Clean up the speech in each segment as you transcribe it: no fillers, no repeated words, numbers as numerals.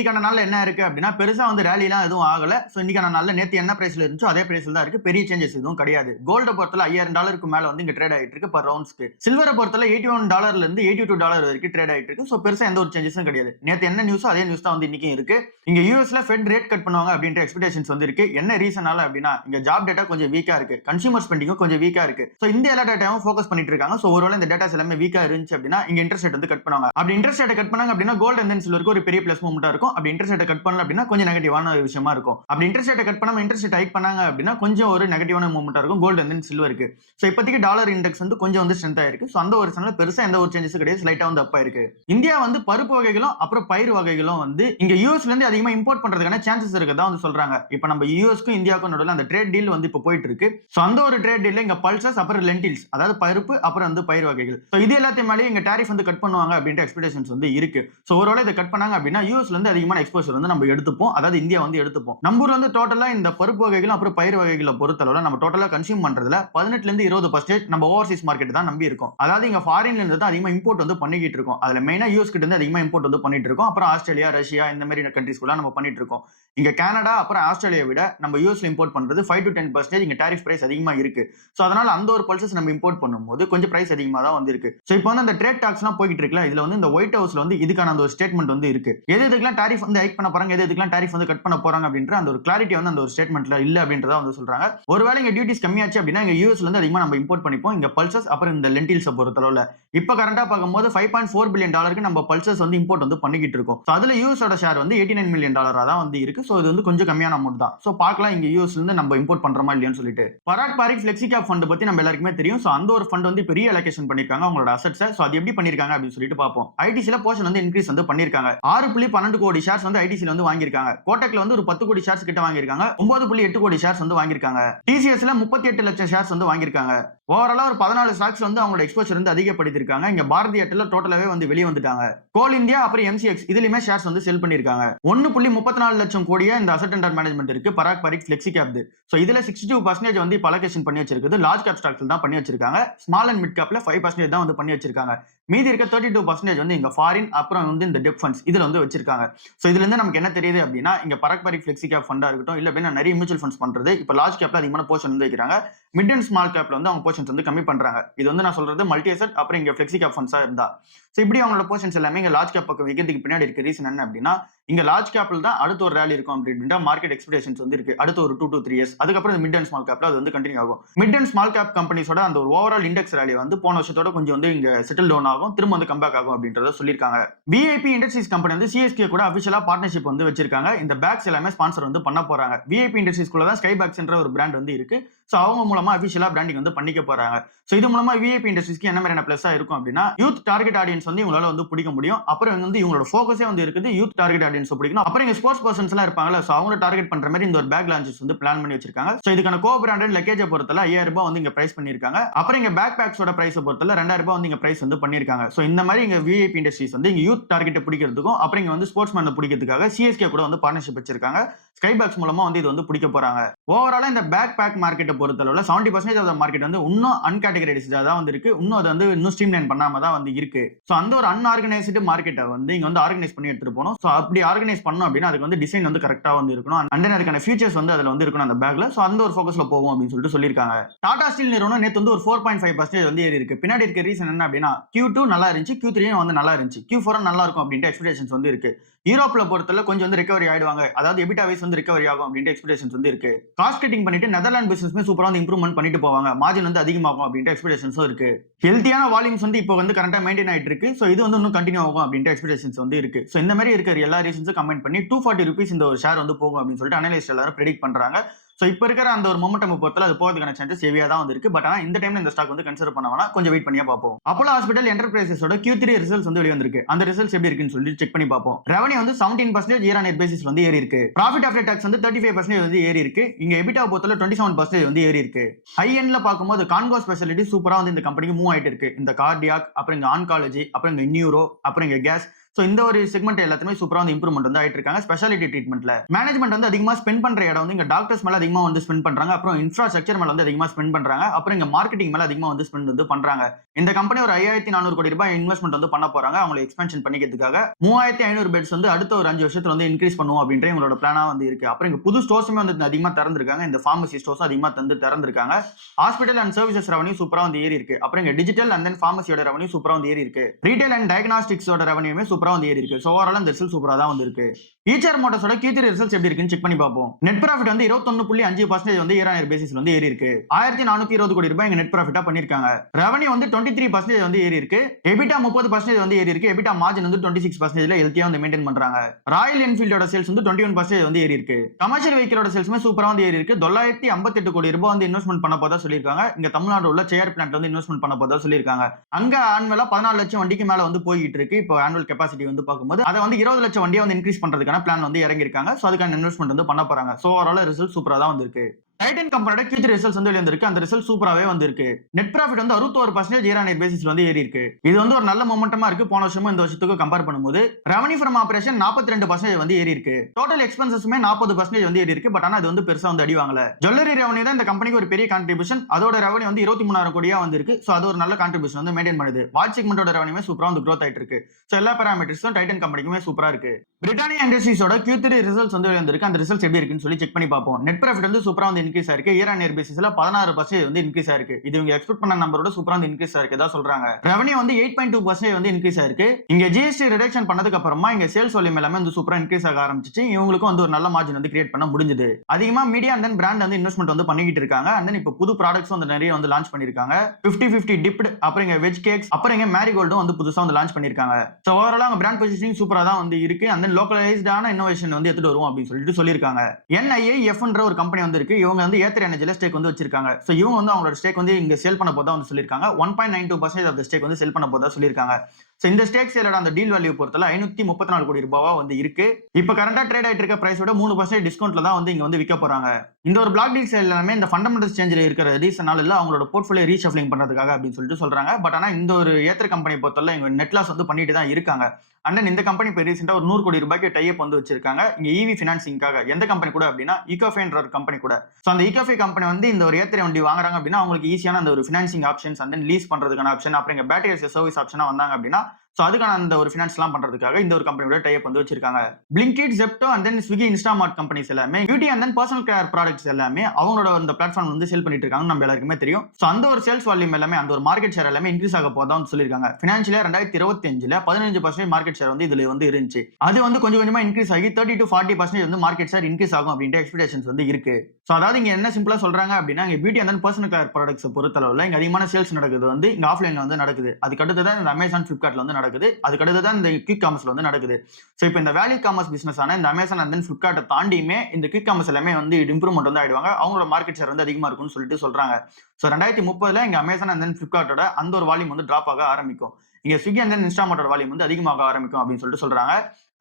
இன்னைக்கான நாள்ல என்ன இருக்கு அப்படின்னா பெருசா வந்து ரேலிலாம் எதுவும் ஆகல. சோ இன்னைக்கான நாள்ல நேத்து என்ன பிரைஸ்ல இருந்துச்சோ அதே பிரைஸ்ல தான் இருக்கு. பெரிய சேஞ்சஸ் எதுவும் கிடையாது. கோல்ட பொறுத்தல $5000 மேல வந்து இங்க ட்ரேட் ஆயிட்டு இருக்கு பர் ரவுண்ட்ஸ்க்கு. சில்வரை பொறுத்தல $81 இருந்து $82 வரைக்கும் ட்ரேட் ஆயிட்டு இருக்கு. சோ பெருசா எந்த ஒரு சேஞ்சஸும் கிடையாது. நேத்து என்ன நியூஸோ அதே நியூஸ் தான் வந்து இன்னைக்கும் இருக்கு. இங்க யூஎஸ்ல ஃபெட் ரேட் கட் பண்ணுவாங்க அப்படின்ற எக்ஸ்பெக்டேஷன்ஸ் வந்து இருக்கு. என்ன ரீசனால அப்படின்னா இங்க ஜாப் டேட்டா கொஞ்சம் வீக்கா இருக்கு. கன்சியூமர் ஸ்பெண்டிங்கும் கொஞ்சம் வீக்கா இருக்கு. சோ இந்த எல்லா டேட்டாவும் ஃபோக்கஸ் பண்ணிட்டு இருக்காங்க. சோ ஒருவேளை இந்த டேட்டாஸ் எல்லாமே வீக்கா இருந்துச்சு அப்படின்னா இங்க இன்ட்ரெஸ்ட் ரேட் வந்து கட் பண்ணுவாங்க. அப்படி இன்ட்ரெஸ்ட் ரேட் கட் பண்ணாங்க அப்படின்னா கோல்ட் அண்ட் சில்வருக்கு ஒரு பெரிய பிளஸ் மூவ்மெண்டா இருக்கும். அப்படி இன்ட்ரெஸ்ட் ரேட் கட் பண்ணல அப்படின்னா கொஞ்சம் நெகட்டிவான ஒரு விஷயமா இருக்கும். அப்படி இன்ட்ரெஸ்ட் ரேட் கட் பண்ணாம இன்ட்ரெஸ்ட் ரேட் ஹைக் பண்ணாங்க அப்படின்னா கொஞ்சம் ஒரு நெகட்டிவான மூவ்மெண்டா இருக்கும் கோல்ட் அண்ட் சில்வருக்கு. சோ இப்போதைக்கு டாலர் இண்டெக்ஸ் வந்து கொஞ்சம் வந்து ஸ்ட்ரென்த் ஆயிருக்கு. சோ அந்த ஒரு சமயத்துல பெருசா எந்த ஒரு சேஞ்சஸ் கிடையாது. ஸ்லைட்டா வந்து அப் ஆயிருக்கு. இந்தியா வந்து பருப்பு வகைகளும் அப்புறம் பயிர் வகைகளும் வந்து இங்க யூஎஸ்ல இருந்து அதிகமா இம்போர்ட் பண்றதுக்கான சான்சஸ் இருக்கதா வந்து சொல்றாங்க. இப்போ நம்ம யூஎஸ்க்கும் இந்தியாவுக்கும் நடுவுல அந்த ட்ரேட் டீல் வந்து இப்போ போயிட்டு இருக்கு. சோ அந்த ஒரு ட்ரேட் டீல்ல இங்க பல்சஸ் அப்புறம் லென்டில்ஸ் அதாவது பருப்பு அப்புறம் வந்து பயிர் வகைகள். சோ இது எல்லாத்தையும் மேலே இங்க டாரிஃப் வந்து கட் பண்ணுவாங்க அப்படின்ற எக்ஸ்பெக்டேஷன்ஸ் வந்து இருக்கு. சோ ஒருவேளை இதை கட் பண்ணாங்க அப்படின்னா யூஎஸ்ல இருந்து அதிகமான எக்ஸ்போஷர் வந்து நம்ம எடுத்துப்போம். அதாவது இந்தியா வந்து எடுத்துப்போம். நம்ம ஊர்ல வந்து டோட்டலா இந்த பருப்பு வகைகளும் அப்புறம் பயிர் வகைகளை பொறுத்தளவுல நம்ம டோட்டலா கன்சியூம் பண்றதுல 18 இருந்து 20% நம்ம ஓவர்சீஸ் மார்க்கெட் தான் நம்பி இருக்கோம். அதாவது இங்க ஃபாரின்ல இருந்து தான் அதிகமா இம்போர்ட் வந்து பண்ணிக்கிட்டு இருக்கோம். அதுல மெயினா யூஎஸ் கிட்ட இருந்து அதிகமா இம்போர்ட் வந்து பண்ணிட்டு இருக்கோம். அப்புறம் ஆஸ்திரேலியா, ரஷ்யா இந்த மாதிரி கண்ட்ரீஸ்க்குள்ள நம்ம பண்ணிட்டு இருக்கோம். இங்க கனடா அப்புறம் ஆஸ்திரேலியா விட நம்ம யூஎஸ்ல இம்போர்ட் பண்றது 5 to 10% இங்க டாரிஃப் பிரைஸ் அதிகமா இருக்கு. சோ அதனால அந்த ஒரு பல்சஸ் நம்ம இம்போர்ட் பண்ணும்போது கொஞ்சம் பிரைஸ் அதிகமா தான் வந்து இருக்கு. சோ இப்போ வந்து அந்த ட்ரேட் டாக்ஸ் எல்லாம் போயிட்டு இருக்குல இதுல வந்து இந்த ஒயிட் ஹவுஸ்ல வந்து இதுக்கான அந்த ஒரு ஸ்டேட்மெண்ட் வந்து இருக்கு. எது எதுக்கெல்லாம் டாரிஃப் வந்து ஹைக் பண்ண போறாங்க, எது எதுக்கெல்லாம் டாரிஃப் வந்து கட் பண்ண போறாங்க அப்படின்ற அந்த ஒரு கிளாரிட்டி வந்து அந்த ஒரு ஸ்டேட்மெண்ட்ல இல்ல அப்படின்றத வந்து சொல்றாங்க. ஒருவேளை இங்க டியூட்டிஸ் கம்மியாச்சு அப்படின்னா இங்க யூஎஸ்ல இருந்து அதிகமா நம்ம இம்போர்ட் பண்ணிப்போம். இங்க பல்சஸ் அப்புறம் இந்த லென்டில்ஸ் பொறுத்தளவுல இப்ப கரண்டா பார்க்கும்போது $5.4 பில்லியன் நம்ம பல்சஸ் வந்து இம்போர்ட் வந்து பண்ணிக்கிட்டு இருக்கோம். சோ அதுல யூஎஸோட ஷேர் வந்து $89 மில்லியன் தான் வந்து இருக்கு. சோ இது வந்து கொஞ்சம் கம்மியான அமௌண்ட் தான். சோ பார்க்கலாம் இங்க யூஎஸ்ல இருந்து நம்ம இம்போர்ட் பண்றோமா இல்லையான்னு சொல்லிட்டு. பராக் பாரிக் ஃப்ளெக்ஸி கேப் ஃபண்ட் பத்தி நம்ம எல்லாருக்குமே தெரியும். சோ அந்த ஒரு ஃபண்ட் வந்து பெரிய அலோகேஷன் பண்ணிருக்காங்க அவங்களோட அசெட்ஸ். சோ அது எப்படி பண்ணிருக்காங்க அப்படின்னு சொல்லிட்டு பார்ப்போம். ஐடிசில போர்ஷன் வந்து இன்க்ரீஸ் வந்து பண்ணிருக்காங்க. 6.12 கோடி ஷேர்ஸ் வந்து ஐடிசில வந்து வாங்கிருக்காங்க. கோட்டக்ல வந்து ஒரு 10 கோடி ஷேர்ஸ் கிட்ட வாங்கிருக்காங்க. 9.8 கோடி ஷேர்ஸ் வந்து வாங்கிருக்காங்க. டிசிஎஸ்ல 38 லட்சம் ஷேர்ஸ் வந்து வாங்கிருக்காங்க. ஓவராலா ஒரு 14 ஸ்டாக்ஸ் வந்து அவங்களோட எக்ஸ்போஷர் வந்து அதிகப்படுத்திருக்காங்க. இங்க பாரதி ஏர்டெல் டோட்டலாவே வந்து வெளிய வந்துட்டாங்க. கோல் இந்தியா அப்புறம் எம்சிஎக்ஸ் இதுலயுமே ஷேர்ஸ் வந்து செல் பண்ணிருக்காங்க. 1.34 லட்சம் கோடியா இந்த அசெட் அண்டர் மேனேஜ்மெண்ட் இருக்கு பராக் பாரிக் ஃப்ளெக்ஸி கேப். சோ இதுல 62% வந்து இப்ப அலோகேஷன் பண்ணி வச்சிருக்குது லார்ஜ் கேப் ஸ்டாக்ஸ்ல தான் பண்ணி வச்சிருக்காங்க. ஸ்மால் அண்ட் மிட் கேப்ல 5% தான் வந்து பண்ணி வச்சிருக்காங்க. மீதி இருக்க 32% வந்து இங்க ஃபாரின் அப்புறம் வந்து இந்த டெப் ஃபண்ட்ஸ் இதுல வந்து வச்சிருக்காங்க. சோ இதுல இருந்து நமக்கு என்ன தெரியுது அப்படின்னா இங்க பராக் பாரிக் ஃப்ளெக்ஸி கேப் ஃபண்டா இருக்கட்டும் இல்ல அப்படின்னா நிறைய மியூச்சுவல் ஃபண்ட்ஸ் பண்றது இப்ப லார்ஜ் கேப்ல அதிகமான போர்ஷன் வந்து வைக்கிறாங்க. மிட் அண்ட் ஸ்மால் கேப்ல வந்து அவங்க போர்ஷன்ஸ் வந்து கம்மி பண்றாங்க. இது வந்து நான் சொல்றது மல்டி அசெட் அப்புறம் இங்க ஃப்ளெக்ஸி கேப் ஃபண்ட்ஸா இருந்தா. சோ இப்படி அவங்களோட போர்ஷன்ஸ் எல்லாமே இங்க லார்ஜ் கேப் பக்கம் வைக்கிறதுக்கு பின்னாடி இருக்க ரீசன் என்ன அப்படின்னா இங்க லார்ஜ் கேப்ல தான் அடுத்த ஒரு ரேலி இருக்கும் அப்படின்ற மார்க்கெட் எக்ஸ்பெக்டேஷன்ஸ் வந்து இருக்கு. அடுத்த ஒரு 2 to 3 இயர்ஸ் அதுக்கப்புறம் இந்த மிட் அண்ட் ஸ்மால் கேப்ல அது வந்து கண்டினியூ ஆகும். மிட் அண்ட் ஸ்மால் கேப் கம்பெனிஸோட அந்த ஒரு ஓவரால் இண்டெக்ஸ் ரேலி வந்து போன வருஷத்தோட கொஞ்சம் வந்து இங்க செட்டில் டவுன் ஆகும் திரும்ப வந்து கம்பேக் ஆகும் அப்படின்றத சொல்லிருக்காங்க. விஐபி இண்டஸ்ட்ரீஸ் கம்பெனி வந்து சிஎஸ்கே கூட அபிஷியலா பார்ட்னர்ஷிப் வந்து வச்சிருக்காங்க. இந்த பேக்ஸ் எல்லாமே ஸ்பான்சர் வந்து பண்ண போறாங்க. விஐபி இண்டஸ்ட்ரீஸ் குள்ள தான் ஸ்கை பேக்ஸ்ன்ற ஒரு பிராண்ட் வந்து இருக்கு. சோ அவங்க மூலமா அபிஷியலா பிராண்டிங் வந்து பண்ணிக்க போறாங்க. சோ இது மூலமா விஐபி இண்டஸ்ட்ரீஸ்க்கு என்ன மாதிரியான பிளஸ்ஸா இருக்கும் அப்படின்னா யூத் டார்கெட் ஆடியன்ஸ் வந்து இவங்களால வந்து பிடிக்க முடியும். அப்புறம் வந்து இவங்களோட ஃபோக்கஸே வந்து இருக்குது யூத் டார்கெட் ஆடியன்ஸ் பிடிக்கணும். அப்புறம் இங்க ஸ்போர்ட்ஸ் பர்சன்ஸ் எல்லாம் இருப்பாங்கல்ல சோ அவங்கள டார்கெட் பண்ற மாதிரி இந்த ஒரு பேக் லான்ச்சஸ் வந்து பிளான் பண்ணி வச்சிருக்காங்க. சோ இதுக்கான கோ பிராண்டட் லக்கேஜ் பொறுத்தல $5000 வந்து இங்க பிரைஸ் பண்ணிருக்காங்க. அப்புறம் இங்க பேக் பேக்ஸோட பிரைஸ் பொறுத்தல $2000 வந்து இங்க பிரைஸ் வந்து பண்ணிருக்காங்க. சோ இந்த மாதிரி இங்க விஐபி இண்டஸ்ட்ரீஸ் வந்து இங்க யூத் டார்கெட் பிடிக்கிறதுக்கும் அப்புறம் இங்க வந்து ஸ்போர்ட்ஸ் மேன் பிடிக்கிறதுக்காக சிஎஸ்கே கூட வந்து பார்ட்னர்ஷிப் வச்சிருக்காங்க. ஸ்கை பேக்ஸ் மூலமா வந்து இது வந்து பிடிக்க போறாங்க. ஓவராலா இந்த பேக் பேக் மார்க்கெட்டை பொறுத்தளவுல 70% ஆஃப் த மார்க்கெட் வந்து இன்னும் அன்கேட்டகரைஸ்டா தான் வந்து இருக்கு. இன்னும் அது வந்து இன்னும் ஸ்ட்ரீம்லைன் பண்ணாம தான் வந்து இருக்கு. சோ அந்த ஒரு அன்ஆர்கனைஸ்டு மார்க்கெட்டை வந்து இங்க வந்து ஆர்கனைஸ் பண்ணி எடுத்துட்டு போகணும். சோ அப்படி ஆர்கனைஸ் பண்ணணும் அப்படின்னா அதுக்கு வந்து டிசைன் வந்து கரெக்டா வந்து இருக்கணும். அண்ட் தென் அதுக்கான ஃபீச்சர்ஸ் வந்து அதுல வந்து இருக்கணும் அந்த பேக்ல. சோ அந்த ஒரு ஃபோக்கஸ்ல போகும் அப்படின்னு சொல்லிட்டு சொல்லிருக்காங்க. டாடா ஸ்டீல் நிறுவனம் நேத்து வந்து ஒரு 4.5% வந்து ஏறி இருக்கு. பின்னாடி இருக்க ரீசன் என்ன அப்படின்னா Q2 நல்லா இருந்துச்சு, Q3 வந்து நல்லா இருந்துச்சு, Q4 நல்லா இருக்கும் அப்படின்ட்டு எக்ஸ்பெக்டேஷன்ஸ் வந்து இருக்கு. யூரோப்ல பொறுத்தல கொஞ்சம் வந்து ரிகவரி ஆயிடுவாங்க. அதாவது எபிட்டா வைஸ் வந்து ரிகவரி ஆகும் அப்படின்ட்டு எக்ஸ்பெக்டேஷன்ஸ் வந்து இருக்கு. காஸ்ட் கட்டிங் பண்ணிட்டு நெதர்லாந்து பிசினஸ்மே சூப்பரா வந்து இம்ப்ரூவ்மெண்ட் பண்ணிட்டு போவாங்க. மார்ஜின் வந்து அதிகமாகும் அப்படின்ட்டு எக்ஸ்பெக்டேஷன்ஸும் இருக்கு. ஹெல்த்தியான வால்யூம்ஸ் வந்து இப்போ வந்து கரெக்டா மெயின்டைன் ஆயிட்டு இருக்கு. சோ இது வந்து இன்னும் கண்டினியூ ஆகும் அப்படின்ட்டு எக்ஸ்பெக்டேஷன்ஸ் வந்து இருக்கு. சோ இந்த மாதிரி இருக்கிற எல்லா ரீசன்ஸும் கமெண்ட் பண்ணி ₹240 இந்த ஒரு ஷேர் வந்து போகும் அப்படின்னு சொல்லிட்டு அனலிஸ்ட் எல்லாரும் ப்ரெடிக்ட் பண்றாங்க. சோ இப்போ இருக்கிற அந்த ஒரு மொமெண்டம் பொறுத்தல அது போறதுக்கான சான்சஸ் ஹெவியா தான் வந்து இருக்கு. பட் ஆனா இந்த டைம்ல இந்த ஸ்டாக் வந்து கன்சிடர் பண்ண வேணா கொஞ்சம் வெயிட் பண்ணியா பார்ப்போம். அப்போலோ ஹாஸ்பிடல் என்டர்பிரைசஸோட Q3 ரிசல்ட்ஸ் வந்து வெளிய வந்திருக்கு. அந்த ரிசல்ட்ஸ் எப்படி இருக்குன்னு சொல்லி செக் பண்ணி பார்ப்போம். ரெவன்யூ வந்து 17% இயர் ஆன் இயர் பேசிஸ் வந்து ஏறி இருக்கு. ப்ராஃபிட் ஆஃப்டர் டாக்ஸ் வந்து 35% வந்து ஏறி இருக்கு. இங்க எபிட்டா பொறுத்தல 27% வந்து ஏறி இருக்கு. ஹை எண்ட்ல பார்க்கும்போது கான்கோ ஸ்பெஷாலிட்டி சூப்பரா வந்து இந்த கம்பெனிக்கு மூவ் ஆயிட்டு இருக்கு. இந்த கார்டியாக் அப்புறம் இங்க ஆன்காலஜி அப்புறம் இங்க நியூரோ அப்புறம் இங்க கேஸ் சோ இந்த ஒரு செக்மெண்ட் எல்லாத்துமே சூப்பரா வந்து இம்ப்ரூவ்மெண்ட் வந்து ஆயிட்டு இருக்காங்க. ஸ்பெஷாலிட்டி ட்ரீட்மெண்ட்ல மேனேஜ்மெண்ட் வந்து அதிகமா ஸ்பெண்ட் பண்ற இடம் வந்து இங்க டாக்டர்ஸ் மேல அதிகமா வந்து ஸ்பெண்ட் பண்றாங்க. அப்புறம் இன்ஃப்ராஸ்ட்ரக்சர் மேல வந்து அதிகமா ஸ்பெண்ட் பண்றாங்க. அப்புறம் இங்க மார்க்கெட்டிங் மேல அதிகமா வந்து ஸ்பெண்ட் வந்து பண்றாங்க. இந்த கம்பெனி ஒரு 5400 கோடி ரூபாய் இன்வெஸ்ட்மெண்ட் வந்து பண்ண போறாங்க. அவங்களை எக்ஸ்பென்ஷன் பண்ணிக்கிறதுக்காக 3500 பெட்ஸ் வந்து அடுத்த ஒரு 5 வருஷத்துல வந்து இன்க்ரீஸ் பண்ணுவோம் அப்படின்ற இவங்களோட பிளானா வந்து இருக்கு. அப்புறம் இங்க புது ஸ்டோர்ஸுமே வந்து அதிகமா திறந்திருக்காங்க. இந்த ஃபார்மசி ஸ்டோர்ஸ் அதிகமா திறந்திருக்காங்க. ஹாஸ்பிட்டல் அண்ட் சர்வீசஸ் ரெவன்யூ சூப்பரா வந்து ஏறி இருக்கு. அப்புறம் இங்க டிஜிட்டல் அண்ட் தென் ஃபார்மசியோட ரெவன்யூ சூப்பரா வந்து ஏறி இருக்கு. ரீட்டைல் அண்ட் டயக்னாஸ்டிக்ஸோட ரெவன்யூமே சூப்பரா வந்து ஏறி இருக்கு. சோ ஓவரால் இந்த ரிசல்ட் சூப்பரா தான் வந்து இருக்கு. ஈச்சர் மோட்டார்ஸோட Q3 ரிசல்ட்ஸ் எப்படி இருக்குன்னு செக் பண்ணி பார்ப்போம். நெட் ப்ராஃபிட் வந்து 21.5% வந்து இயர் ஆன் இயர் பேசிஸ்ல வந்து ஏறி இருக்கு. 1420 கோடி ரூபாய் இங்க நெட் ப்ராஃபிட்டா பண்ணிருக்காங்க. ரெவன்யூ வந்து 23% வந்து ஏறி இருக்கு. எபிட்டா 30% வந்து ஏறி இருக்கு. எபிட்டா மார்ஜின் வந்து 26%ல ஹெல்த்தியா வந்து மெயின்டைன் பண்றாங்க. ராயல் என்ஃபீல்டோட சேல்ஸ் வந்து 21% வந்து ஏறி இருக்கு. கமர்ஷியல் வெஹிக்கிளோட சேல்ஸ்மே சூப்பரா வந்து ஏறி இருக்கு. 958 கோடி ரூபாய் வந்து இன்வெஸ்ட்மெண்ட் பண்ண போதா சொல்லிருக்காங்க. இங்க தமிழ்நாடு உள்ள சேர் பிளான்ட்ல வந்து இன்வெஸ்ட்மெண்ட் பண்ண போதா சொல்லிருக்காங்க. அங்க ஆனுவலா 14 லட்சம் வண்டிக்கு மேல வந்து போயிட்டு இருக்கு. இப்போ ஆனுவல் கெபாசிட்டி வந்து பார்க்கும்போது அதை வந்து 20 லட்சம் வண்டியை வந்து இன்க்ரீஸ் பண்றதுக்கான பிளான் வந்து இறங்கி இருக்காங்க. சோ அதுக்கான இன்வெஸ்ட்மெண்ட் வந்து பண்ண போறாங்க. சோ ஓவரால் ரிசல்ட் சூப்பரா தான் வந்திருக்கு. டைட்டன் கம்பெனியோட Q3 ரிசல்ட்ஸ் வந்து வெளிவந்திருக்கு. அந்த ரிசல்ட் சூப்பராவே வந்திருக்கு. நெட் ப்ராஃபிட் வந்து 61% இயர் ஆன் இயர் பேசிஸ்ல வந்து ஏறி இருக்கு. இது வந்து ஒரு நல்ல மொமெண்டமா இருக்கு. போன வருஷமும் இந்த வருஷத்துக்கு கம்பேர் பண்ணும்போது ரெவன்யூ ஃப்ரம் ஆபரேஷன் 42% வந்து ஏறி இருக்கு. டோட்டல் எக்ஸ்பென்சஸ்மே 40% வந்து ஏறி இருக்கு. பட் ஆனா அது வந்து பெருசா வந்து அடி வாங்கல. ஜுவல்லரி ரெவன்யூ தான் இந்த கம்பெனிக்கு ஒரு பெரிய கான்ட்ரிபியூஷன். அதோட ரெவன்யூ வந்து 23,000 கோடியா வந்து இருக்கு. சோ அது ஒரு நல்ல கான்ட்ரிபியூஷன் வந்து மெயின்டைன் பண்ணுது. வாட்ச் செக்மெண்டோட ரெவன்யூமே சூப்பரா வந்து growth ஆயிட்டு இருக்கு. சோ எல்லா பாராமீட்டர்ஸும் டைட்டன் கம்பெனிக்குமே சூப்பரா இருக்கு. பிரிட்டானியா இண்டஸ்ட்ரீஸோட Q3 ரிசல்ட்ஸ் வந்து வந்திருக்கு. அந்த ரிசல்ட்ஸ் எப்படி இருக்குன்னு சொல்லி செக் பண்ணி பார்ப்போம். நெட் ப்ராஃபிட் வந்து சூப்பரா வந்து இன்க்ரீஸ் ஆயிருக்கு. இயர் ஆன் இயர் பேசிஸ்ல 16% வந்து இன்க்ரீஸ் ஆயிருக்கு. இது இவங்க எக்ஸ்பெக்ட் பண்ண நம்பரோட சூப்பரா வந்து இன்க்ரீஸ் ஆயிருக்கு தான் சொல்றாங்க. ரெவன்யூ வந்து 8.2% வந்து இன்க்ரீஸ் ஆயிருக்கு. இங்க GST ரிடக்ஷன் பண்ணதுக்கு அப்புறமா இங்க சேல்ஸ் வால்யூம் எல்லாமே வந்து சூப்பரா இன்க்ரீஸ் ஆக ஆரம்பிச்சிச்சு. இவங்களுக்கும் வந்து ஒரு நல்ல மார்ஜின் வந்து கிரியேட் பண்ண முடிஞ்சது. அதிகமா மீடியா அண்ட் தென் பிராண்ட் வந்து இன்வெஸ்ட்மெண்ட் வந்து பண்ணிக்கிட்டு இருக்காங்க. அண்ட் தென் இப்போ புது ப்ராடக்ட்ஸ் வந்து நிறைய வந்து லான்ச் பண்ணிருக்காங்க. 50-50 டிப்ட், அப்புறம் இங்க வெஜ் கேக்ஸ், அப்புறம் இங்க மேரிகோல்டும் வந்து புதுசா வந்து லான்ச் பண்ணிருக்காங்க. சோ ஓவரால் அவங்க பிராண்ட் பொசிஷனிங் சூப்பரா தான் வந்து இருக்கு. அண்ட் தென் லோக்கலைஸ்டான இன்னோவேஷன் வந்து எடுத்துட்டு வருவோம் அப்படின்னு சொல்லிட்டு சொல்லிருக்காங்க. NIIFன்ற ஒரு கம்பெனி வந்து இருக்கு. இவங்க வந்து ஏத்தர் எனர்ஜில ஸ்டேக் வந்து வச்சிருக்காங்க. சோ இவங்க வந்து அவங்களோட ஸ்டேக் வந்து இங்க சேல் பண்ண போதா வந்து சொல்லிருக்காங்க. 1.92% ஆஃப் தி ஸ்டேக் வந்து செல் பண்ண போதா சொல்லிருக்காங்க. சோ இந்த ஸ்டேக் சேலோட அந்த டீல் வேல்யூ பொறுத்தல 534 கோடி ரூபாவா வந்து இருக்கு. இப்ப கரண்டா ட்ரேட் ஆயிட்டு இருக்க பிரைஸோட 3% டிஸ்கவுண்ட்ல தான் வந்து இங்க வந்து விற்க போறாங்க. இந்த ஒரு பிளாக் டீல் சேல் எல்லாமே இந்த ஃபண்டமெண்டல்ஸ் சேஞ்சில இருக்கிற ரீசனால இல்ல அவங்களோட போர்ட்ஃபோலியோ ரீஷஃப்லிங் பண்றதுக்காக அப்படின்னு சொல்லிட்டு சொல்றாங்க. பட் ஆனா இந்த ஒரு ஏத்தர் கம்பெனி பொறுத்தல இவங்க நெட் லாஸ் வந்து பண்ணிட்டு தான் இருக்காங்க. அண்ட் தென் இந்த கம்பெனி இப்போ ரீசெண்டா ஒரு 100 கோடி ரூபாய்க்கு டைப் வந்து வச்சிருக்காங்க. இங்க EV ஃபினான்சிங்காக எந்த கம்பெனி கூட அப்படின்னா ஈகோஃபைன்ற ஒரு கம்பெனி கூட. சோ அந்த ஈகோஃபை கம்பெனி வந்து இந்த ஒரு ஏத்தர் வண்டி வாங்குறாங்க அப்படின்னா அவங்களுக்கு ஈஸியான அந்த ஒரு financing options and then lease பண்றதுக்கான ஆப்ஷன், அப்புறம் இங்க பேட்டரி சர்வீஸ் ஆப்ஷனா வந்தாங்க அப்படின்னா சோ அதுக்கான அந்த ஒரு ஃபினான்ஸ் எல்லாம் பண்றதுக்காக இந்த ஒரு கம்பெனியோட டைப் வந்து வச்சிருக்காங்க. Blinkit, Zepto and then Swiggy, Instamart companies எல்லாமே beauty and then personal care products எல்லாமே அவங்களோட அந்த பிளாட்ஃபார்ம் வந்து சேல் பண்ணிட்டு இருக்காங்க. நம்ம எல்லாருக்குமே தெரியும். சோ அந்த ஒரு சேல்ஸ் வால்யூம் எல்லாமே அந்த ஒரு மார்க்கெட் ஷேர் எல்லாமே இன்க்ரீஸ் ஆக போதான் சொல்லிருக்காங்க. ஃபினான்ஷியலா 2025ல 15% மார்க்கெட் ஷேர் வந்து இதுல வந்து இருந்துச்சு. அது வந்து கொஞ்சம் கொஞ்சமா இன்க்ரீஸ் ஆகி 30-40% வந்து மார்க்கெட் ஷேர் இன்க்ரீஸ் ஆகும் அப்படின்ற எக்ஸ்பெக்டேஷன்ஸ் வந்து இருக்கு. சோ அதாவது இங்க என்ன சிம்பிளா சொல்றாங்க அப்படின்னா இங்க beauty and then personal care products பொறுத்தளவுல இங்க அதிகமான சேல்ஸ் நடக்குது வந்து இங்க ஆஃப்லைன்ல வந்து நடக்குது. அதுக்கு அடுத்து தான் இந்த அமேசான், ஃபிளிப்கார்ட்ல வந்து நடக்குது. அதுக்கு அடுத்து தான் இந்த குயிக் காமர்ஸ்ல வந்து நடக்குது. சோ இப்போ இந்த வேல்யூ காமர்ஸ் பிசினஸ் ஆன இந்த அமேசான் அண்ட் தென் ஃபிளிப்கார்ட்டை தாண்டியுமே இந்த குயிக் காமர்ஸ் எல்லாமே வந்து இம்ப்ரூவ்மெண்ட் வந்து ஆயிடுவாங்க. அவங்களோட மார்க்கெட் ஷேர் வந்து அதிகமா இருக்கும்னு சொல்லிட்டு சொல்றாங்க. சோ 2030ல இங்க அமேசான் அண்ட் தென் ஃபிளிப்கார்ட்டோட அந்த ஒரு வால்யூம் வந்து டிராப் ஆக ஆரம்பிக்கும். இங்க ஸ்விக்கி அண்ட் தென் இன்ஸ்டாமார்ட்டோட வால்யூம் வந்து அதிகமாக ஆரம்பிக்கும் அப்படின்னு சொல்லிட்டு சொல்றாங்க.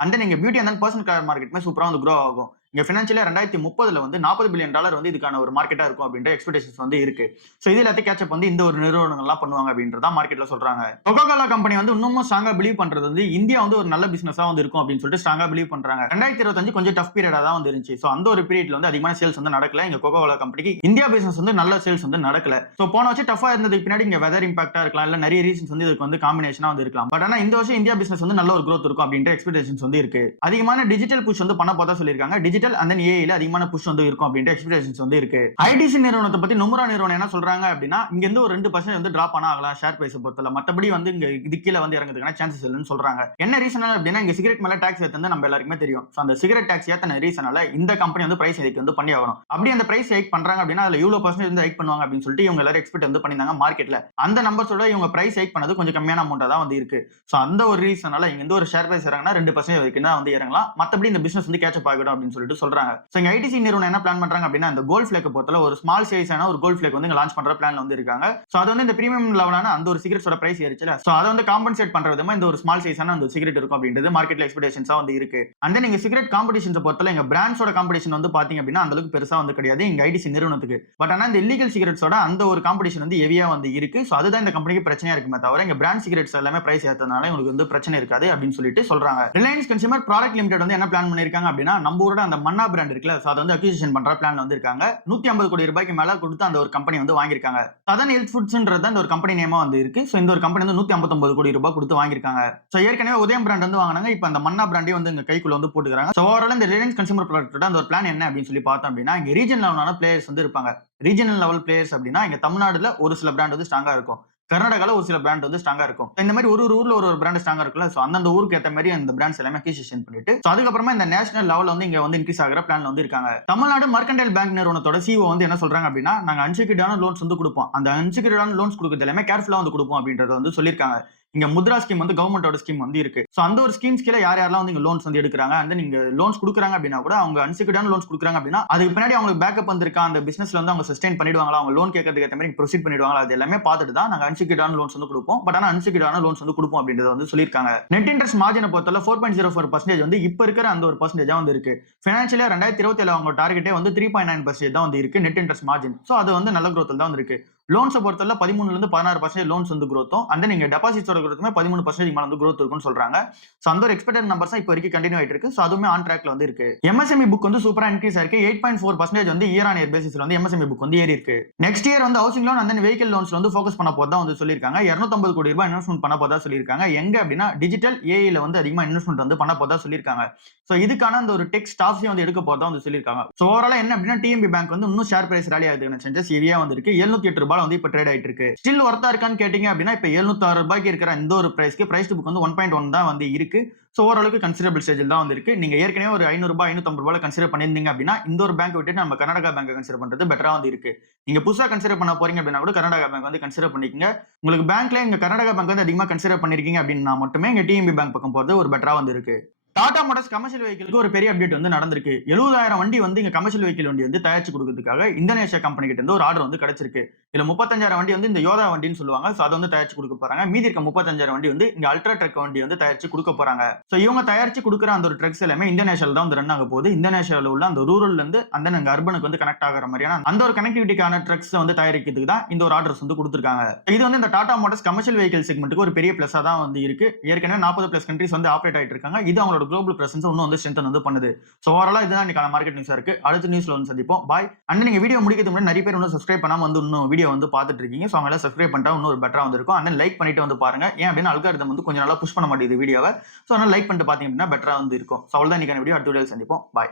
அண்ட் தென் இங்க beauty and then personal care மார்க்கெட்டுமே சூப்பரா வந்து க்ரோ ஆகும். இங்க ஃபினான்ஷியலா 2030ல வந்து $40 பில்லியன் வந்து இதுக்கான ஒரு மார்க்கெட்டா இருக்கும் அப்படின்ற எக்ஸ்பெக்டேஷன்ஸ் வந்து இருக்கு. சோ இது எல்லாத்தையும் கேட்சப் வந்து இந்த ஒரு நிறுவனங்கள் எல்லாம் பண்ணுவாங்க அப்படின்றத மார்க்கெட்ல சொல்றாங்க. கொக்கோ கோலா கம்பெனி வந்து இன்னமும் ஸ்ட்ராங்கா பிலீவ் பண்றது வந்து இந்தியா வந்து ஒரு நல்ல பிசினஸா வந்து இருக்கும் அப்படின்னு சொல்லிட்டு ஸ்ட்ராங்கா பிலீவ் பண்றாங்க. 2025 கொஞ்சம் டஃப் பீரியடா தான் வந்து இருந்துச்சு. சோ அந்த ஒரு பீரியட்ல வந்து அதிகமான சேல்ஸ் வந்து நடக்கல. இங்க கொக்கோ கோலா கம்பெனிக்கு இந்தியா பிசினஸ் வந்து நல்ல சேல்ஸ் வந்து நடக்கல. சோ போன வருஷம் டஃபா இருந்ததுக்கு பின்னாடி இங்க வெதர் இம்பாக்டா இருக்கலாம், இல்ல நிறைய ரீசன்ஸ் வந்து இதுக்கு வந்து காம்பினேஷனா வந்து இருக்கலாம். பட் ஆனா இந்த வருஷம் இந்தியா பிசினஸ் வந்து நல்ல ஒரு growth இருக்கும் அப்படின்ற எக்ஸ்பெக்டேஷன்ஸ் வந்து இருக்கு. அதிகமான டிஜிட்டல் புஷ் வந்து பண்ண போதா சொல்லிருக்காங்க. டிஜிட்டல் அண்ட் தென் ஏஐல அதிகமான புஷ் வந்து இருக்கும் அப்படின்ற எக்ஸ்பெக்டேஷன்ஸ் வந்து இருக்கு. ஐடிசி நிறுவனத்தை பத்தி நுமரா நிறுவனம் என்ன சொல்றாங்க அப்படின்னா இங்க இருந்து ஒரு 2% வந்து டிராப் ஆனா ஆகலாம் ஷேர் பிரைஸ் பொறுத்தல. மத்தபடி வந்து இங்க இது கீழ வந்து இறங்குறதுக்கான சான்சஸ் இல்லன்னு சொல்றாங்க. என்ன ரீசனால அப்படின்னா இங்க சிகரெட் மேல டாக்ஸ் ஏத்தது நம்ம எல்லாருக்குமே தெரியும். சோ அந்த சிகரெட் டாக்ஸ் ஏத்தன ரீசனால இந்த கம்பெனி வந்து பிரைஸ் ஹைக் வந்து பண்ணி ஆகணும். அப்படி அந்த பிரைஸ் ஹைக் பண்றாங்க அப்படின்னா அதுல இவ்வளவு % வந்து ஹைக் பண்ணுவாங்க அப்படின்னு சொல்லிட்டு இவங்க எல்லாரும் எக்ஸ்பெக்ட் வந்து பண்ணிருந்தாங்க மார்க்கெட்ல. அந்த நம்பர்ஸோட இவங்க பிரைஸ் ஹைக் பண்ணது கொஞ்சம் கம்மியான அமௌண்டா தான் வந்து இருக்கு. சோ அந்த ஒரு ரீசனால இங்க இந்த ஒரு ஷேர் பிரைஸ் இறங்கினா 2% வரைக்கும் தான் வந்து இறங்கலாம். மத்தபடி இந்த பிசினஸ் வந்து கேட்சப் ஆகிடும் அப்படின்னு சொல்லிட்டு சொல்லிட்டு சொல்றாங்க. சோ இங்க ஐடிசி நிறுவனம் என்ன பிளான் பண்றாங்க அப்படின்னா இந்த கோல்ட் ஃபிளேக் பொறுத்தல ஒரு ஸ்மால் சைஸான ஒரு கோல்ட் ஃபிளேக் வந்து இங்க லான்ச் பண்ற பிளான்ல வந்து இருக்காங்க. சோ அது வந்து இந்த பிரீமியம் லெவலான அந்த ஒரு சிகரெட்ஸோட பிரைஸ் ஏறிச்சுல, சோ அதை வந்து காம்பன்சேட் பண்ற விதமா இந்த ஒரு ஸ்மால் சைஸான அந்த சிகரெட் இருக்கும் அப்படின்றது மார்க்கெட்ல எக்ஸ்பெக்டேஷன்ஸா வந்து இருக்கு. அண்ட் தென் இங்க சிகரெட் காம்படிஷன்ஸ் பொறுத்தல எங்க பிராண்ட்ஸோட காம்படிஷன் வந்து பாத்தீங்க அப்படின்னா அந்த அளவுக்கு பெருசா வந்து கிடையாது இங்க ஐடிசி நிறுவனத்துக்கு. பட் ஆனா இந்த இல்லீகல் சிகரெட்ஸோட அந்த ஒரு காம்படிஷன் வந்து ஹெவியா வந்து இருக்கு. சோ அதுதான் இந்த கம்பெனிக்கு பிரச்சனையா இருக்குமே தவிர இங்க பிராண்ட் சிகரெட்ஸ் எல்லாமே பிரைஸ் ஏத்தறதுனால உங்களுக்கு வந்து பிரச்சனை இருக்காது அப்படின்னு சொல்லிட்டு சொல்றாங்க. ரிலையன்ஸ் கன்சியூமர் ப்ராடக்ட் லிமிடெட் வந்து என்ன பிளான் பண்ணிருக்காங்க அப்படின்னா நம்ம ஊரோட அந்த மன்னா பிராண்ட் இருக்குல்ல, சோ அதை வந்து அக்விசிஷன் பண்ற பிளான்ல வந்து இருக்காங்க. 150 கோடி ரூபாய்க்கு மேல கொடுத்து அந்த ஒரு கம்பெனி வந்து வாங்கிருக்காங்க. சதன் ஹெல்த் ஃபுட்ஸ்ன்றது அந்த ஒரு கம்பெனி நேமா வந்து இருக்கு. சோ இந்த ஒரு கம்பெனி வந்து 159 கோடி ரூபாய் கொடுத்து வாங்கிருக்காங்க. சோ ஏற்கனவே உதயம் பிராண்ட் வந்து வாங்குனாங்க. இப்போ அந்த மன்னா பிராண்டே வந்து இங்க கைக்குள்ள வந்து போட்டுக்கிறாங்க. சோ ஓவரால் இந்த ரிலையன்ஸ் கன்சியூமர் ப்ராடக்ட்டோட அந்த ஒரு பிளான் என்ன அப்படின்னு சொல்லி பார்த்தோம் அப்படின்னா இங்க ரீஜனல் லெவலான பிளேயர்ஸ் வந்து இருப்பாங்க. ரீஜனல் லெவல் பிளேயர்ஸ் அப்படின்னா இங்க தமிழ்நாடுல ஒரு சில பிராண்ட் வந்து ஸ்ட்ராங்கா இருக்கும். கர்நாடகால ஒரு சில பிராண்ட் வந்து ஸ்ட்ராங்கா இருக்கும். இந்த மாதிரி ஒரு ஊர்ல ஒரு பிராண்ட் ஸ்ட்ராங்கா இருக்குல்ல, சோ அந்த ஊருக்கு ஏத்த மாதிரி அந்த பிராண்ட்ஸ் எல்லாமே அக்விசிஷன் பண்ணிட்டு சோ அதுக்கப்புறமா இந்த நேஷனல் லெவல்ல வந்து இங்க வந்து இன்க்ரீஸ் ஆகிற பிளான்ல வந்து இருக்காங்க. தமிழ்நாடு மர்கண்டைல் பேங்க் நிறுவனத்தோட சிஓ வந்து என்ன சொல்றாங்க அப்படின்னா நாங்க அன்செக்யூர்டான லோன்ஸ் வந்து கொடுப்போம். அந்த அன்செக்யூர்டான லோன்ஸ் கொடுக்கிறது எல்லாமே கேர்ஃபுல்லா வந்து கொடுப்போம் அப்படின்றத வந்து சொல்லிருக்காங்க. இங்க முத்ரா ஸ்கீம் வந்து கவர்மெண்டோட ஸ்கீம் வந்து இருக்கு. சோ அந்த ஒரு ஸ்கீம்ஸ் கீழ யாரெல்லாம் வந்து இங்க லோன்ஸ் வந்து எடுக்குறாங்க அந்த நீங்க லோன்ஸ் கொடுக்குறாங்க அப்படின்னா கூட அவங்க அன்செக்யூர்டான லோன்ஸ் கொடுக்குறாங்க அப்படின்னா அதுக்கு பின்னாடி அவங்களுக்கு பேக்கப் வந்திருக்கா அந்த பிசினஸ்ல வந்து அவங்க சஸ்டெயின் பண்ணிடுவாங்களா, அவங்க லோன் கேட்கறதுக்கு ஏற்ற மாதிரி ப்ரொசீட் பண்ணிடுவாங்களா, அது எல்லாமே பார்த்துட்டு தான் நாங்க அன்செக்யூர்டான லோன்ஸ் வந்து கொடுப்போம். பட் ஆனா அன்செக்யூர்டான லோன்ஸ் வந்து கொடுப்போம் அப்படின்றத வந்து சொல்லிருக்காங்க. நெட் இன்ட்ரெஸ்ட் மார்ஜினை பொறுத்தவரை 4.04% வந்து இப்ப இருக்கிற அந்த ஒரு பர்சன்டேஜா வந்து இருக்கு. பைனான்சியலா 2027 அவங்க டார்கெட்டே வந்து 3.9% தான் வந்து இருக்கு நெட் இன்ட்ரெஸ்ட் மார்ஜின். சோ அது வந்து நல்ல growth தான் வந்து இருக்கு. லோன்ஸ் பொறுத்தவரை 13 ல இருந்து 16% லோன்ஸ் வந்து growth-உம் and then நீங்க டெபாசிட்ஸோட growth-உமே 13% மேல வந்து growth இருக்கும்னு சொல்றாங்க. சோ அந்த ஒரு எக்ஸ்பெக்டட் நம்பர்ஸ் இப்போ வரைக்கும் கண்டினியூ ஆயிட்டு இருக்கு. சோ அதுவுமே ஆன் ட்ராக்ல வந்து இருக்கு. MSME புக் வந்து சூப்பரா இன்க்ரீஸ் ஆயிருக்கு. 8.4% வந்து இயர் ஆன் இயர் பேசிஸ்ல வந்து MSME புக் வந்து ஏறி இருக்கு. நெக்ஸ்ட் இயர் வந்து housing loan and then vehicle லோன்ஸ்ல வந்து ஃபோக்கஸ் பண்ண போறதா வந்து சொல்லிருக்காங்க. 250 கோடி ரூபாய் இன்வெஸ்ட்மென்ட் பண்ண போறதா சொல்லிருக்காங்க. எங்க அப்படின்னா டிஜிட்டல் ஏஐ ல வந்து அதிகமா இன்வெஸ்ட்மென்ட் வந்து பண்ண போறதா சொல்லிருக்காங்க. சோ இதுக்கான அந்த ஒரு டெக் ஸ்டாஃப்ஸையும் வந்து எடுக்க போறதா வந்து சொல்லிருக்காங்க. சோ ஓவராலா என்ன அப்படின்னா டிஎம்பி பேங்க் வந்து இன்னும் ஷேர் பிரைஸ் ராலி ஆகுதுன்னு சேஞ்சஸ் ஹெவியா வந்து இருக்கு. 708 ரூபாய் வந்து இப்ப ட்ரேட் ஆயிட்டு இருக்கு. ஸ்டில் வர்த்தா இருக்கான்னு கேட்டீங்க அப்படின்னா இப்ப 706 ரூபாய்க்கு இருக்கிற இந்த ஒரு பிரைஸ்க்கு பிரைஸ் டு புக் வந்து 1.1 தான் வந்து இருக்கு. சோ ஓரளவுக்கு கன்சிடரபிள் ஸ்டேஜில் தான் வந்து இருக்கு. நீங்க ஏற்கனவே ஒரு 500 ரூபாய் 550 ரூபாய் கன்சிடர் பண்ணிருந்தீங்க அப்படின்னா இந்த ஒரு பேங்க் விட்டுட்டு நம்ம கர்நாடகா பேங்க் கன்சிடர் பண்றது பெட்டரா வந்து இருக்கு. நீங்க புதுசா கன்சிடர் பண்ண போறீங்க அப்படின்னா கூட கர்நாடகா பேங்க் வந்து கன்சிடர் பண்ணிக்கங்க. உங்களுக்கு பேங்க்ல இங்க கர்நாடகா பேங்க் வந்து அதிகமா கன்சிடர் பண்ணிருக்கீங்க அப்படின்னா மட்டுமே இங்க டிஎம்பி பேங்க் பக்கம் போறது ஒரு பெட்டரா வந்து இருக்கு. டாடா மோட்டார்ஸ் கமர்ஷியல் வெஹிக்கிளுக்கு ஒரு பெரிய அப்டேட் வந்து நடந்திருக்கு. 70,000 வண்டி வந்து இங்க கமர்ஷியல் வெஹிக்கிள் வண்டி வந்து தயாரிச்சு கொடுக்கிறதுக்காக இந்தோனேஷியா கம்பெனி கிட்ட இருந்து ஒரு ஆர்டர் வந்து கிடைச்சிருக்கு. இதுல 35,000 வண்டி வந்து இந்த யோதா வண்டின்னு சொல்லுவாங்க. சோ அதை வந்து தயாரிச்சு கொடுக்க போறாங்க. மீதி இருக்க 35,000 வண்டி வந்து இங்க அல்ட்ரா ட்ரக் வண்டி வந்து தயாரிச்சு கொடுக்க போறாங்க. சோ இவங்க தயாரிச்சு கொடுக்குற அந்த ஒரு ட்ரக்ஸ் எல்லாமே இந்தோனேஷியால தான் வந்து ரன் ஆக போகுது. இந்தோனேஷியால உள்ள அந்த ரூரல்ல இருந்து அந்த அங்க அர்பனுக்கு வந்து கனெக்ட் ஆகிற மாதிரியான அந்த ஒரு கனெக்டிவிட்டிக்கான ட்ரக்ஸ் வந்து தயாரிக்கிறதுக்கு தான் இந்த ஒரு ஆர்டர்ஸ் வந்து கொடுத்திருக்காங்க. இது வந்து இந்த டாடா மோட்டார்ஸ் கமர்ஷியல் வெஹிக்கிள் செக்மெண்ட்டுக்கு ஒரு பெரிய பிளஸா தான் வந்து இருக்கு. ஏற்கனவே 40+ கண்ட்ரீஸ் வந்து ஆபரேட் ஆயிட்டு இருக்காங்க. இது அவங்களோட குளோபல் பிரசன்ஸ் இன்னும் வந்து ஸ்ட்ரென்தன் வந்து பண்ணுது. சோ ஓவராலா இதுதான் இன்னைக்கான மார்க்கெட் நியூஸா இருக்கு. அடுத்த நியூஸ்ல வந்து சந்திப்போம். பாய். அண்ட் நீங்க வீடியோ முடிக்கிறதுக்கு முன்னாடி நிறைய பேர் இன்னும் சப்ஸ்கிரைப் பண்ணாம வந்து இன்னும் வீடியோ வந்து பார்த்துட்டு இருக்கீங்க. சோ அவங்க எல்லாம் சப்ஸ்கிரைப் பண்ணிட்டா இன்னும் ஒரு பெட்டரா வந்து இருக்கும். அண்ட் லைக் பண்ணிட்டு வந்து பாருங்க. ஏன் அப்படின்னா அல்காரிதம் வந்து கொஞ்சம் நாளா புஷ் பண்ண மாட்டேங்குது வீடியோவை. சோ அதனால லைக் பண்ணிட்டு பாத்தீங்க அப்படின்னா பெட்டரா வந்து இருக்கும். சோ அவ்வளவுதான் இன்னைக்கான வீடியோ. அடுத்த வீடியோல சந்திப்போம். பாய்.